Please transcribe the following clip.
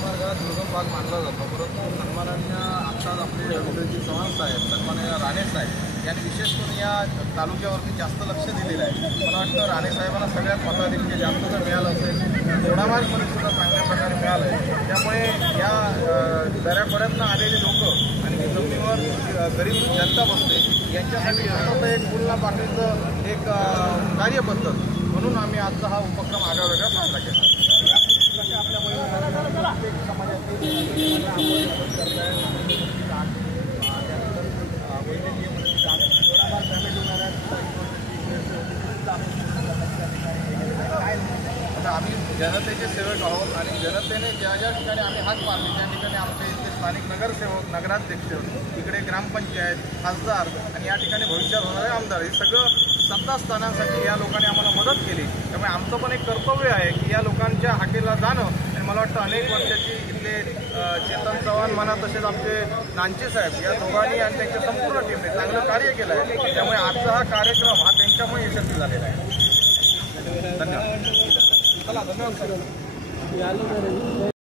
महामार्गात दुर्गम भाग मानला जातो, परंतु सन्माननीय आत्ताच आपले उदयजी चव्हाण साहेब, सन्माननीय राणे साहेब यांनी विशेष करून या तालुक्यावरती जास्त लक्ष दिलेलं आहे। मला वाटतं राणे साहेबांना सगळ्यात मताधिक्य जास्त जर मिळालं असेल तर दोडामार्गमध्ये सुद्धा चांगल्या प्रकारे मिळालं आहे। त्यामुळे या दऱ्यापर्यंत आलेली लोक आणि जमिनीवर गरीब जनता बसते यांच्यासाठी स्वतःचं एक पूर्ण पातळीचं एक कार्यपद्धत म्हणून आम्ही आजचा हा उपक्रम आगळावेगळा साजरा केला। आता आम्ही जनतेचे सेवक आहोत आणि जनतेने ज्या ज्या ठिकाणी आम्ही हात मारले त्या ठिकाणी आमचे इथले स्थानिक नगरसेवक, नगराध्यक्ष, इकडे ग्रामपंचायत, खासदार आणि या ठिकाणी भविष्यात होणारे आमदार, हे सगळं सत्ता स्थानांसाठी या लोकांनी आम्हाला मदत केली। त्यामुळे आमचं पण एक कर्तव्य आहे की या लोकांच्या हाकेला जाणं। आणि मला वाटतं अनेक वर्षाची इथले चेतन चव्हाण म्हणा, तसेच आमचे नांचे साहेब या दोघांनी आणि त्यांच्या संपूर्ण टीमने चांगलं कार्य केलं आहे। त्यामुळे आजचा हा कार्यक्रम हा त्यांच्यामुळे यशस्वी झालेला आहे। धन्यवाद। चला, धन्यवाद सर।